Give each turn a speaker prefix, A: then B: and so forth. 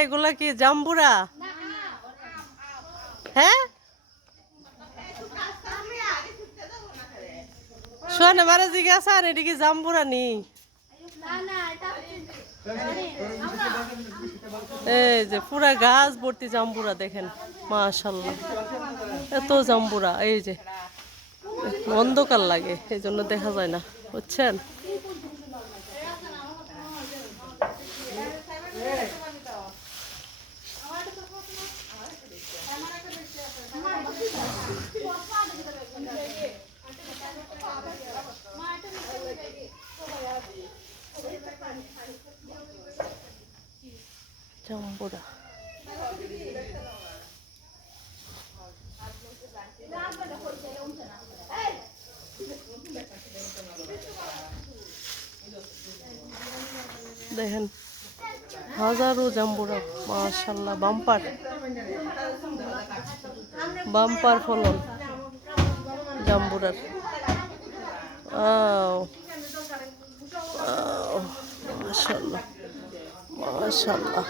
A: এগুলা কি, জাম্বুরা? হ্যাঁ? শোন, এবারে জিজ্ঞাসা আর এটি কি জাম্বুরা নি? এই যে পুরা গাছ ভর্তি জাম্বুরা দেখেন, মাশাল্লাহ। এত জাম্বুরা, এই যে। অন্ধকার লাগে এই জন্য দেখা যায় না বুঝছেন? জাম্বুরা দেখেন হাজারো জাম্বুরা মাশাল্লাহ বাম্পার। বাম্পার ফলন জাম্বুরার। মাশাল্লাহ মাশাল্লাহ